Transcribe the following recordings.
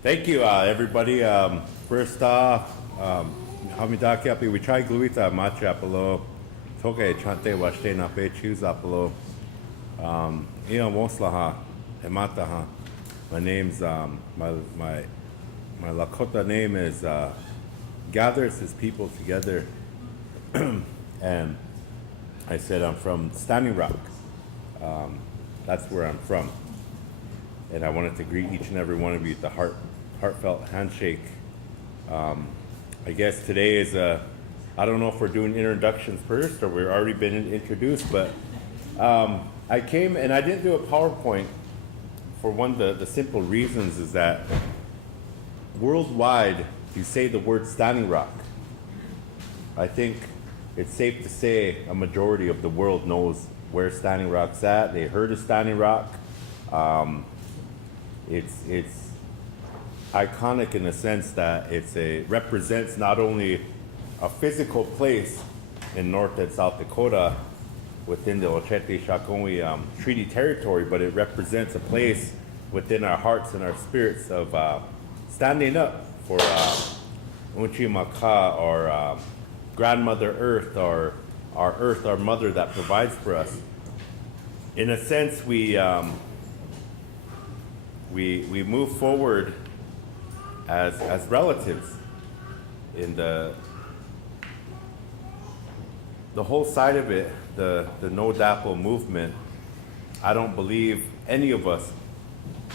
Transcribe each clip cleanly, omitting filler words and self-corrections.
Thank you, everybody. First off, Hamidakiapi, we try gluita machapalo, toke chante washte na pe chuzapalo, Ian Woslaha, Hemataha. My name's, my Lakota name is, gathers his people together. And I said I'm from Standing Rock. That's where I'm from. And I wanted to greet each and every one of you with the heartfelt handshake. I guess today is I don't know if we're doing introductions first or we've already been introduced, but I came and I didn't do a PowerPoint for one of the simple reasons is that worldwide, you say the word Standing Rock. I think it's safe to say a majority of the world knows where Standing Rock's at. They heard of Standing Rock. It's iconic in the sense that represents not only a physical place in North and South Dakota within the Oceti-Sakowin treaty territory, but it represents a place within our hearts and our spirits of standing up for Unchi-Maka, or Grandmother Earth, or our Earth, our Mother that provides for us. In a sense, we move forward as relatives in the whole side of it, the NoDAPL movement. I don't believe any of us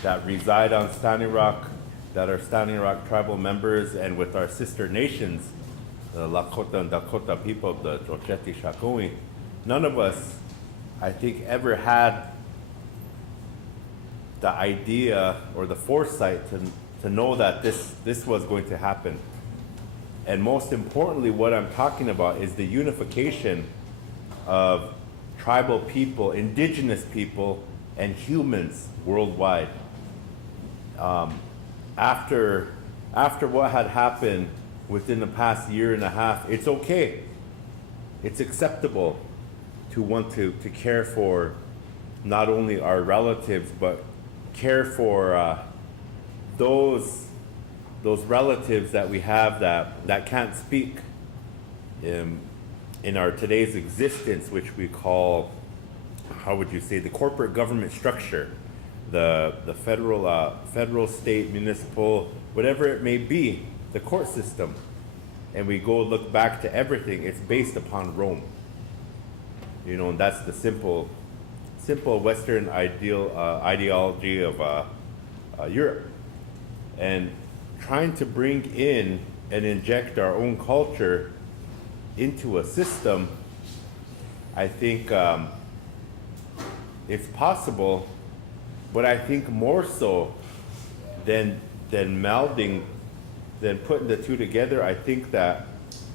that reside on Standing Rock, that are Standing Rock tribal members, and with our sister nations, the Lakota and Dakota people of the Oceti-Sakowin, none of us, I think, ever had the idea or the foresight to know that this was going to happen. And most importantly, what I'm talking about is the unification of tribal people, indigenous people, and humans worldwide. After what had happened within the past year and a half, it's okay. It's acceptable to want to care for not only our relatives, but care for those relatives that we have that can't speak in our today's existence, which we call, how would you say, the corporate government structure, the federal, state, municipal, whatever it may be, the court system. And we go look back to everything, it's based upon Rome. And that's the simple Western ideology of Europe. And trying to bring in and inject our own culture into a system, I think it's possible, but I think more so than melding, than putting the two together, I think that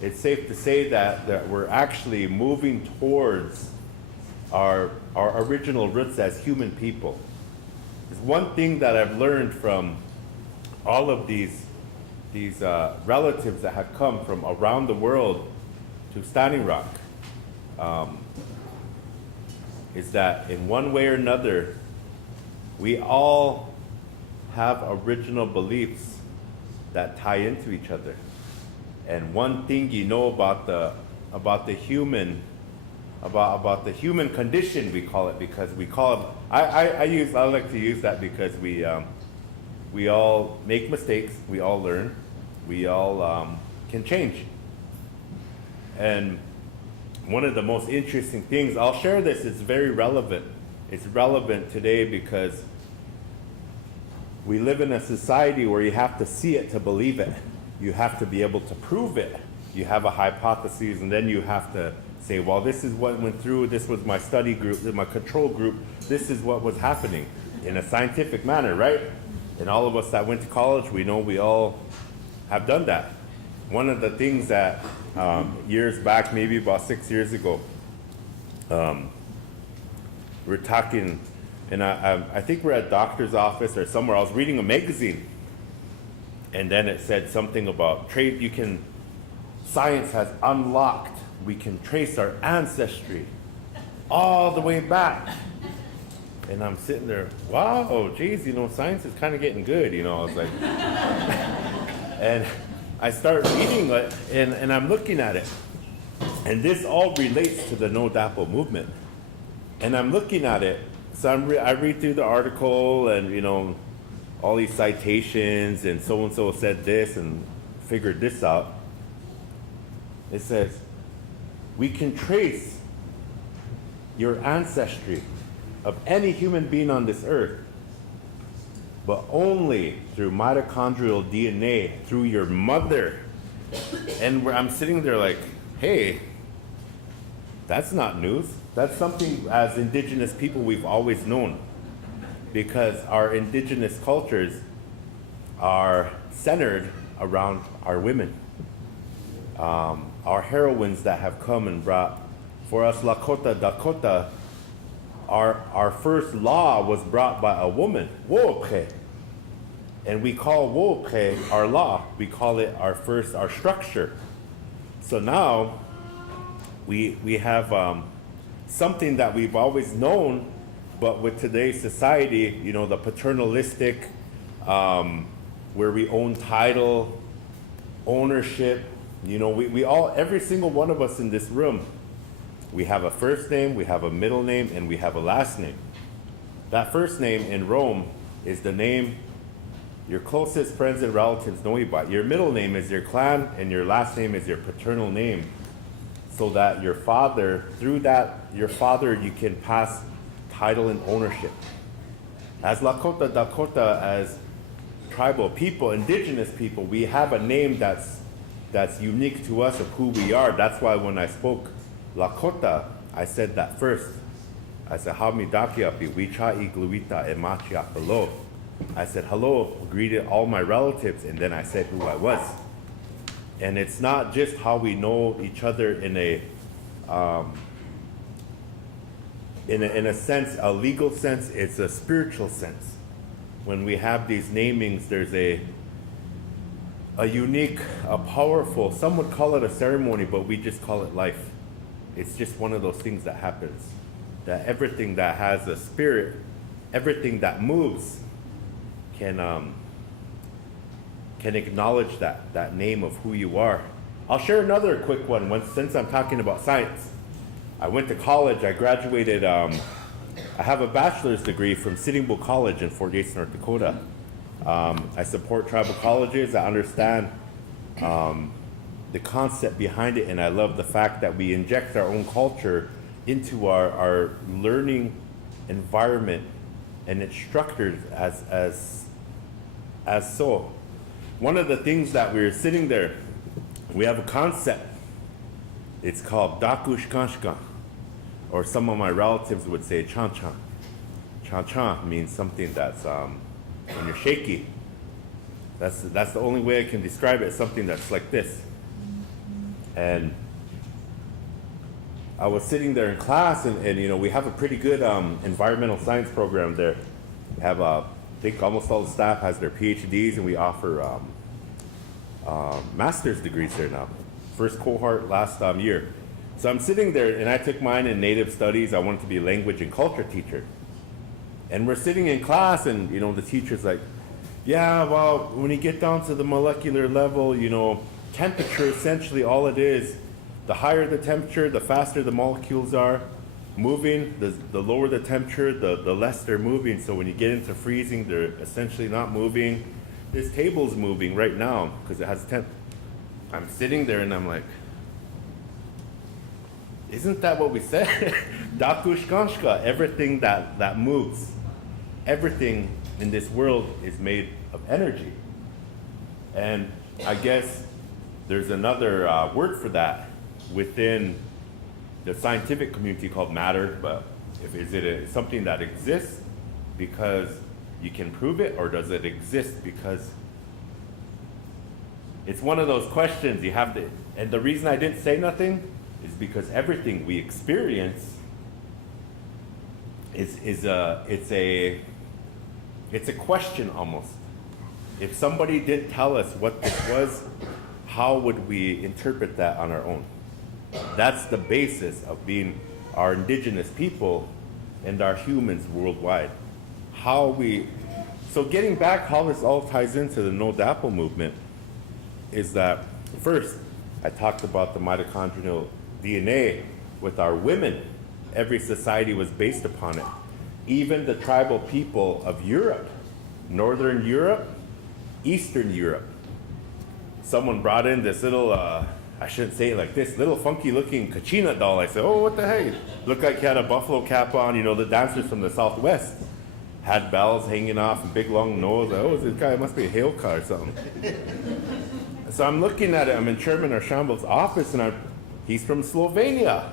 it's safe to say that we're actually moving towards our original roots as human people. There's one thing that I've learned from all of these relatives that have come from around the world to Standing Rock, is that in one way or another, we all have original beliefs that tie into each other. And one thing about the human condition, we call it, because we call it, I like to use that because we all make mistakes, we all learn, we all can change. And one of the most interesting things, I'll share this, it's very relevant. It's relevant today because we live in a society where you have to see it to believe it. You have to be able to prove it. You have a hypothesis, and then you have to say, well, this is what went through, this was my study group, my control group, this is what was happening in a scientific manner, right? And all of us that went to college, we know we all have done that. One of the things that years back, maybe about 6 years ago, we're talking, and I think we're at a doctor's office or somewhere. I was reading a magazine, and then it said something about science has unlocked, we can trace our ancestry all the way back. And I'm sitting there, wow, geez, science is kind of getting good, I was like, and I start reading it, and I'm looking at it. And this all relates to the NoDAPL movement. And I'm looking at it, so I read through the article and, all these citations and so-and-so said this and figured this out. It says, we can trace your ancestry of any human being on this earth, but only through mitochondrial DNA, through your mother. And I'm sitting there like, hey, that's not news. That's something as indigenous people we've always known, because our indigenous cultures are centered around our women. Our heroines that have come and brought, for us Lakota, Dakota, our first law was brought by a woman, Wo'opre. And we call Wo'opre our law. We call it our structure. So now we have something that we've always known, but with today's society, the paternalistic, where we own title, ownership, we all, every single one of us in this room, we have a first name, we have a middle name, and we have a last name. That first name in Rome is the name your closest friends and relatives know you by. Your middle name is your clan, and your last name is your paternal name. So that your father, through that, your father, you can pass title and ownership. As Lakota, Dakota, as tribal people, indigenous people, we have a name that's unique to us of who we are. That's why when I spoke Lakota, I said that first. I said, Hamidakiapi, Wicha Igluita, and Machiapelo. I said, hello, greeted all my relatives, and then I said who I was. And it's not just how we know each other in a sense, a legal sense, it's a spiritual sense. When we have these namings, there's a unique, a powerful, some would call it a ceremony, but we just call it life. It's just one of those things that happens. That everything that has a spirit, everything that moves can acknowledge that name of who you are. I'll share another quick one since I'm talking about science. I went to college, I graduated, I have a bachelor's degree from Sitting Bull College in Fort Yates, North Dakota. I support tribal colleges, I understand the concept behind it, and I love the fact that we inject our own culture into our learning environment, and it's structured as so. One of the things that we were sitting there, we have a concept. It's called dakushkanshka, or some of my relatives would say chan-chan. Chan-chan means something that's when you're shaky. That's the only way I can describe it. Something that's like this. And I was sitting there in class, and we have a pretty good environmental science program there. We have I think almost all the staff has their PhDs, and we offer master's degrees there now. First cohort last year. So I'm sitting there, and I took mine in Native Studies. I wanted to be a language and culture teacher. And we're sitting in class, and the teacher's like, yeah, well, when you get down to the molecular level, temperature, essentially all it is, the higher the temperature, the faster the molecules are moving, the lower the temperature, the less they're moving. So when you get into freezing, they're essentially not moving. This table's moving right now because it has temp. I'm sitting there and I'm like, isn't that what we said? Dakushkanshka, everything that moves, everything in this world is made of energy. And I guess there's another word for that within the scientific community called matter, but is it something that exists because you can prove it, or does it exist because it's one of those questions you have to, and the reason I didn't say nothing is because everything we experience it's a question almost. If somebody didn't tell us what this was, how would we interpret that on our own? That's the basis of being our indigenous people. and our humans worldwide. So getting back how this all ties into the NoDAPL movement is that first, I talked about the mitochondrial DNA with our women. Every society was based upon it. Even the tribal people of Europe, Northern Europe, Eastern Europe. Someone brought in this little, I shouldn't say it like this, little funky looking Kachina doll. I said, oh, what the heck? Looked like he had a buffalo cap on, the dancers from the Southwest. Had bells hanging off and big long nose. Oh, this guy must be a Hailka or something. So I'm looking at it, I'm in Chairman Archambault's office, and he's from Slovenia.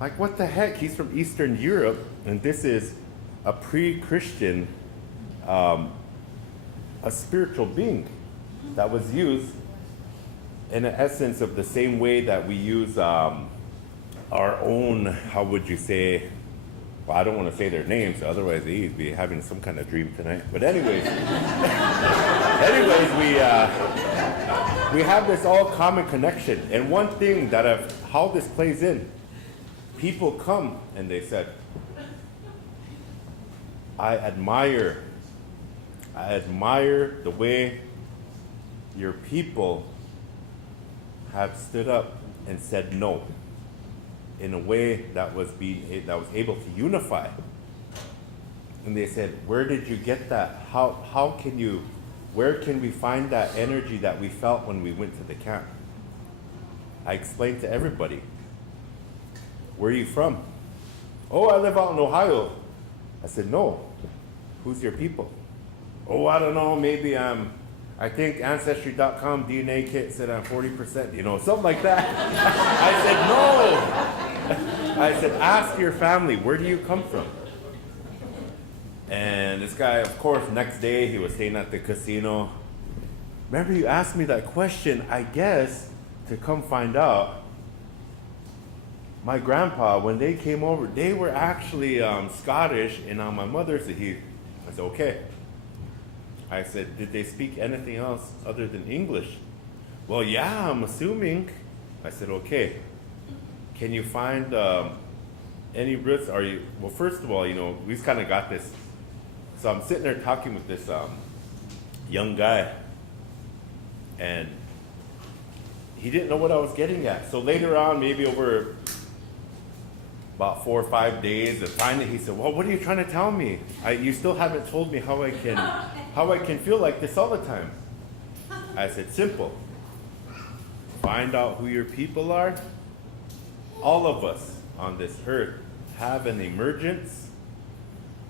Like, what the heck? He's from Eastern Europe, and this is a pre-Christian, a spiritual being that was used in the essence of the same way that we use our own, how would you say, well, I don't want to say their names, otherwise they'd be having some kind of dream tonight. But anyways, we have this all common connection. And one thing how this plays in, people come and they said, I admire the way your people have stood up and said no in a way that was able to unify. And they said, where did you get that? Where can we find that energy that we felt when we went to the camp? I explained to everybody, where are you from? Oh, I live out in Ohio. I said, no. Who's your people? Oh, I don't know, maybe I think Ancestry.com DNA kit said I'm 40%, something like that. I said, no. I said, ask your family, where do you come from? And this guy, of course, next day he was staying at the casino. Remember you asked me that question, I guess, to come find out. My grandpa, when they came over, they were actually Scottish, and on my mother's, I said, okay. I said, did they speak anything else other than English? Well, yeah, I'm assuming. I said, okay. Can you find any roots? Well, first of all, we've kind of got this. So I'm sitting there talking with this young guy, and he didn't know what I was getting at. So later on, maybe over about 4 or 5 days, and finally he said, well, what are you trying to tell me? You still haven't told me how I can feel like this all the time. I said, simple. Find out who your people are. All of us on this earth have an emergence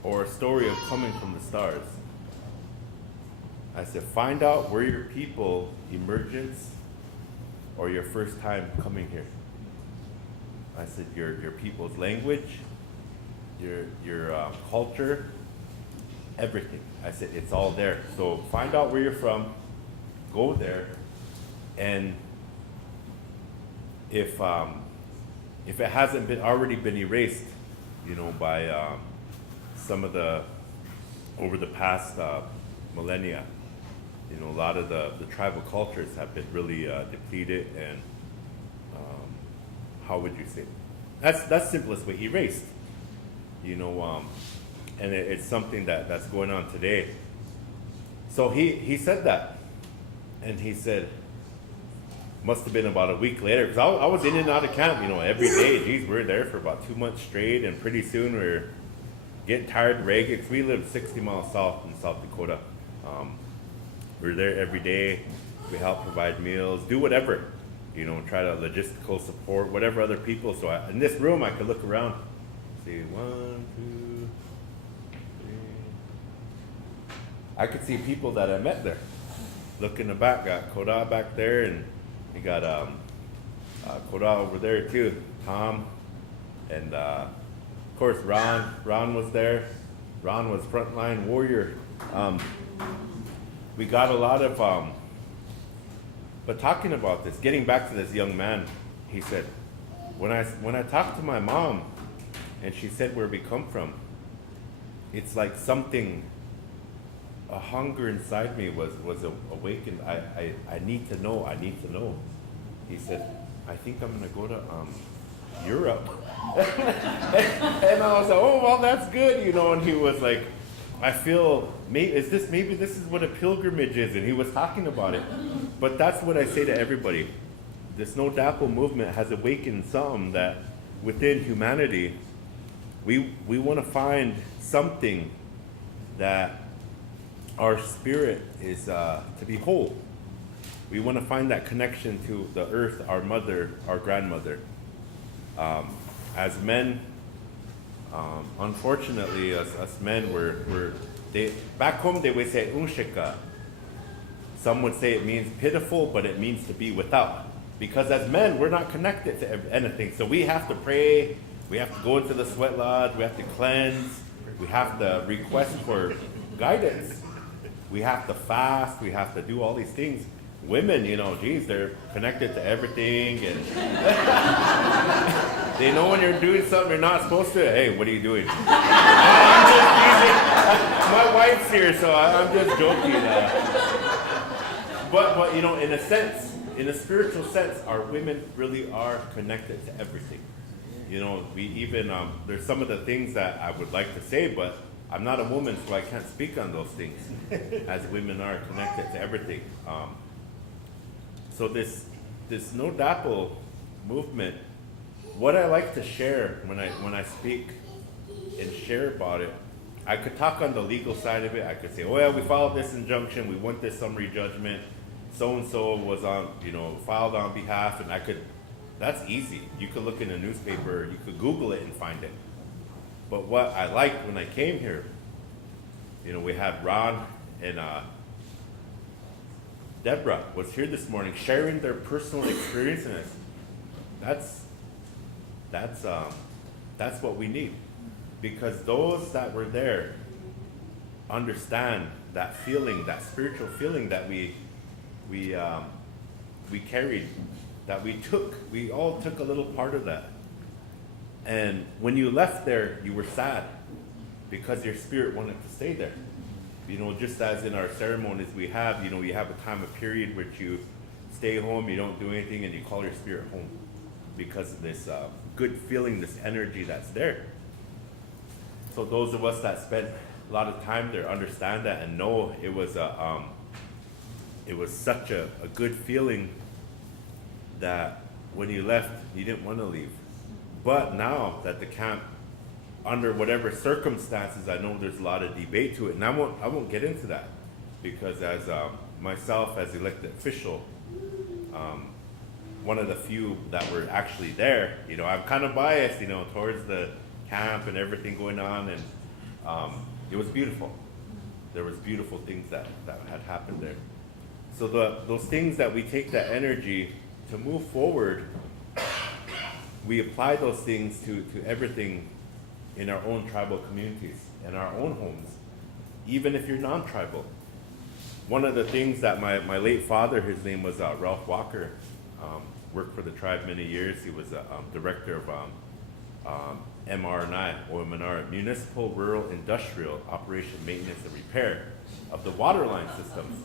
or a story of coming from the stars. I said, find out where your people emergence or your first time coming here. I said, your people's language, your culture, everything. I said, it's all there. So find out where you're from, go there, and if it hasn't already been erased, by some of over the past millennia, a lot of the tribal cultures have been really depleted and, how would you say? That's simplest way, erased. And it's something that's going on today. So he said that, and he said, must have been about a week later, because I was in and out of camp, every day. Geez, we were there for about 2 months straight, and pretty soon we were getting tired, ragged, because we lived 60 miles south in South Dakota. We were there every day. We helped provide meals, do whatever, try to logistical support, whatever other people. So in this room, I could look around, see 1, 2, 3. I could see people that I met there. Look in the back, got Koda back there, and we got Koda over there too, Tom, and of course Ron. Ron was there. Ron was frontline warrior. We got a lot of, but talking about this, getting back to this young man, he said, when I talked to my mom, and she said where we come from, it's like something, a hunger inside me was awakened. I need to know. He said, I think I'm gonna go to Europe. And I was like, oh, well, that's good, you know. And he was like, I feel, maybe this is what a pilgrimage is. And he was talking about it. But that's what I say to everybody. This NoDAPL movement has awakened something that within humanity, we want to find something that our spirit is to be whole. We want to find that connection to the earth, our mother, our grandmother. As men, unfortunately, us men, back home they would say unshika. Some would say it means pitiful, but it means to be without. Because as men, we're not connected to anything. So we have to pray, we have to go into the sweat lodge, we have to cleanse, we have to request for guidance. We have to fast, we have to do all these things. Women, you know, geez, they're connected to everything, and they know when you're doing something you're not supposed to. Hey, what are you doing? I'm just teasing. My wife's here, so I'm just joking. But you know, in a sense, in a spiritual sense, our women really are connected to everything. You know, we even there's some of the things that I would like to say, but I'm not a woman, so I can't speak on those things. As women are connected to everything. So this NoDAPL movement, what I like to share when I speak and share about it, I could talk on the legal side of it. I could say, oh yeah, we filed this injunction, we want this summary judgment, so and so was filed on behalf, and that's easy. You could look in a newspaper, you could Google it and find it. But what I liked when I came here, you know, we had Ron and Deborah was here this morning sharing their personal experiences. That's what we need, because those that were there understand that feeling, that spiritual feeling that we carried, that we all took a little part of that. And when you left there, you were sad because your spirit wanted to stay there. You know, just as in our ceremonies you have a time of period which you stay home, you don't do anything, and you call your spirit home because of this good feeling, this energy that's there. So those of us that spent a lot of time there understand that and know it was such a good feeling that when you left, you didn't want to leave. But now that the camp, under whatever circumstances, I know there's a lot of debate to it, and I won't get into that, because as myself as elected official, one of the few that were actually there, you know, I'm kind of biased, you know, towards the camp and everything going on, and it was beautiful. There was beautiful things that had happened there. So those things that we take that energy to move forward, we apply those things to everything in our own tribal communities, in our own homes, even if you're non-tribal. One of the things that my late father, his name was Ralph Walker, worked for the tribe many years. He was a director of MRNI, OMNR, Municipal Rural Industrial Operation Maintenance and Repair of the water line systems.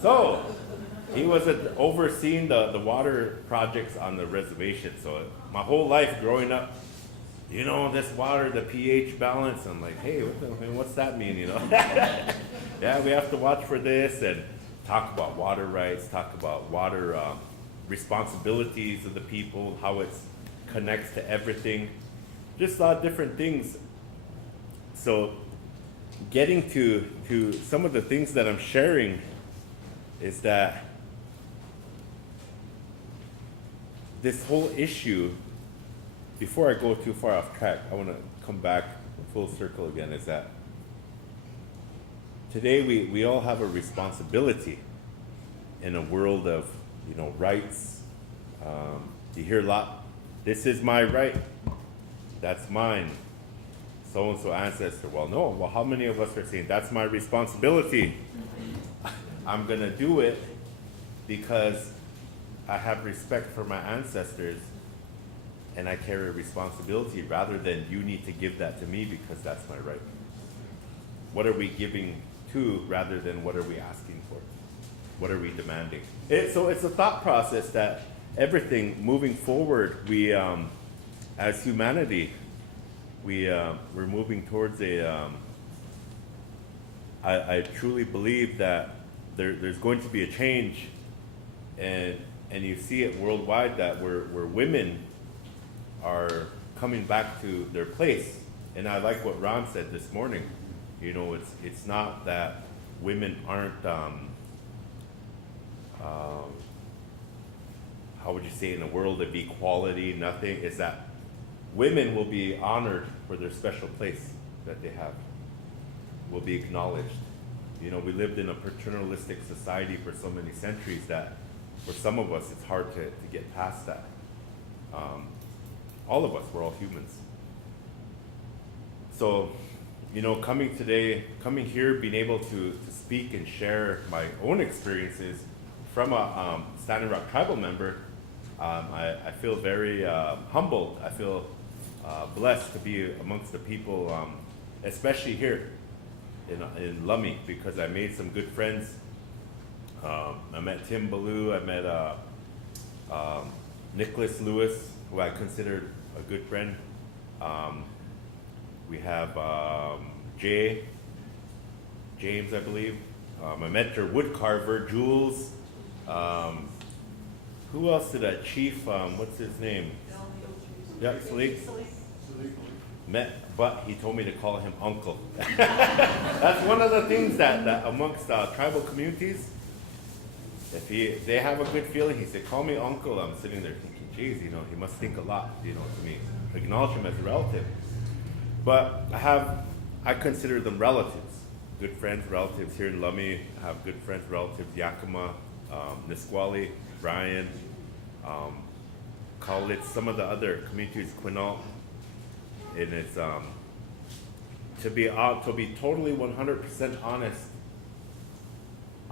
So he was overseeing the water projects on the reservation. So my whole life growing up, you know, this water, the pH balance, I'm like, hey, what's that mean, you know? Yeah, we have to watch for this, and talk about water rights, talk about water responsibilities of the people, how it connects to everything, just a lot of different things. So getting to some of the things that I'm sharing is that this whole issue, before I go too far off track, I want to come back full circle again, is that today we all have a responsibility in a world of, you know, rights. You hear a lot, this is my right, that's mine, so-and-so ancestor. Well, no, well, how many of us are saying, that's my responsibility? I'm gonna do it because I have respect for my ancestors, and I carry a responsibility, rather than you need to give that to me because that's my right. What are we giving to, rather than what are we asking for? What are we demanding? So it's a thought process that everything moving forward, we as humanity, we're moving towards I truly believe that there's going to be a change, and you see it worldwide that where women are coming back to their place. And I like what Ron said this morning. You know, it's not that women aren't how would you say, in a world of equality, nothing. It's that women will be honored for their special place that they have, will be acknowledged. You know, we lived in a paternalistic society for so many centuries that for some of us it's hard to get past that. All of us, we're all humans. So, you know, coming here, being able to speak and share my own experiences from a Standing Rock tribal member, I feel very humbled. I feel blessed to be amongst the people, especially here in Lummi, because I made some good friends. I met Tim Ballou, I met Nicholas Lewis, who I considered a good friend. We have James, I believe. My mentor, wood carver, Jules. Who else did I? Chief, what's his name? Yeah, Salik. But he told me to call him uncle. That's one of the things that amongst tribal communities, if they have a good feeling, he said, call me uncle. I'm sitting there thinking, geez, you know, he must think a lot, you know, to me. Acknowledge him as a relative. But I consider them relatives. Good friends, relatives here in Lummi. I have good friends, relatives, Yakima, Nisqually, Brian, Cowlitz, some of the other communities, Quinault. And it's to be totally 100% honest,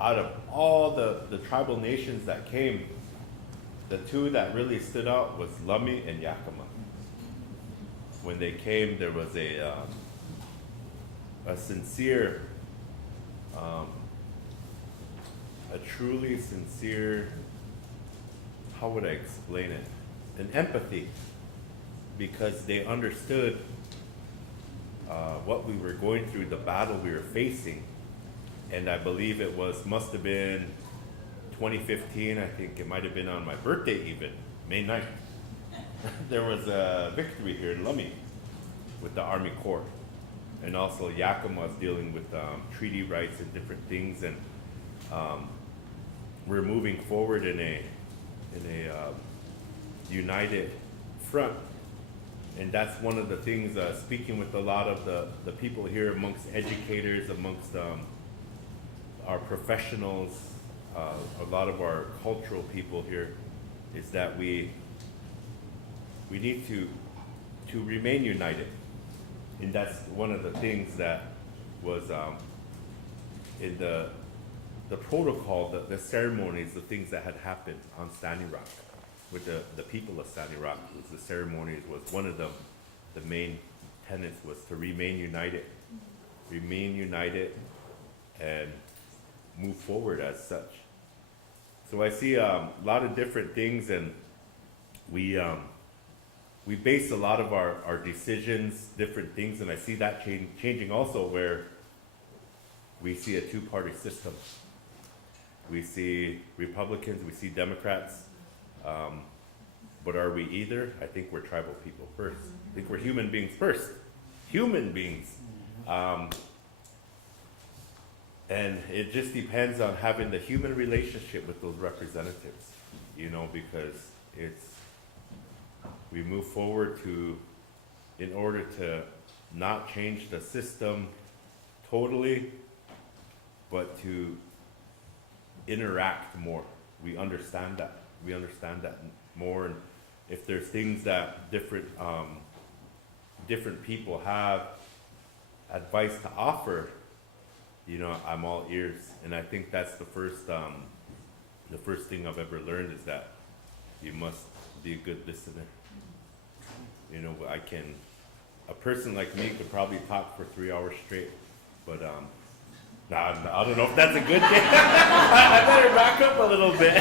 out of all the tribal nations that came, the two that really stood out was Lummi and Yakima. When they came, there was a sincere, a truly sincere, how would I explain it? An empathy, because they understood what we were going through, the battle we were facing. And I believe it must have been 2015, I think it might have been on my birthday even, May 9th. There was a victory here in Lummi with the Army Corps. And also Yakima was dealing with treaty rights and different things, and we're moving forward in a united front. And that's one of the things, speaking with a lot of the people here, amongst educators, amongst our professionals, a lot of our cultural people here, is that we need to remain united. And that's one of the things that was in the protocol, the ceremonies, the things that had happened on Standing Rock with the people of Standing Rock. The ceremonies was one of the main tenets was to remain united, and move forward as such. So I see a lot of different things, and we base a lot of our decisions, different things, and I see that changing also, where we see a two-party system. We see Republicans, we see Democrats, but are we either? I think we're tribal people first. I think we're human beings first. Human beings. And it just depends on having the human relationship with those representatives, you know, because we move forward in order to not change the system totally, but to interact more. We understand that more, and if there's things that different people have advice to offer, you know, I'm all ears. And I think that's the first thing I've ever learned, is that you must be a good listener. You know, a person like me could probably talk for 3 hours straight, but I don't know if that's a good thing. I better back up a little bit.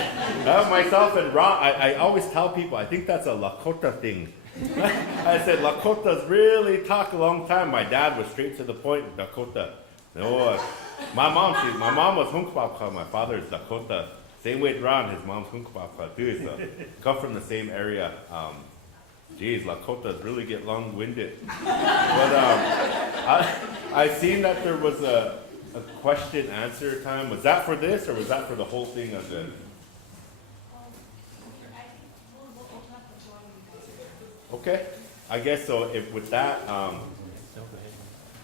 Myself and Ron, I always tell people, I think that's a Lakota thing. I said, Lakotas really talk a long time. My dad was straight to the point, Dakota. No, my mom was Hunkpapa, my father is Dakota. Same way Ron, his mom's Hunkpapa too, so come from the same area. Geez, Lakotas really get long-winded. But I seen that there was a question answer time. Was that for this or was that for the whole thing of the? Okay, I guess so. If with that,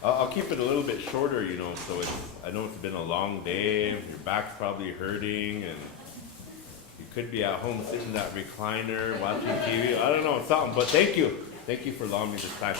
I'll keep it a little bit shorter, you know. So I know it's been a long day. Your back's probably hurting, and you could be at home sitting in that recliner watching TV. I don't know, something. But thank you for allowing me this time.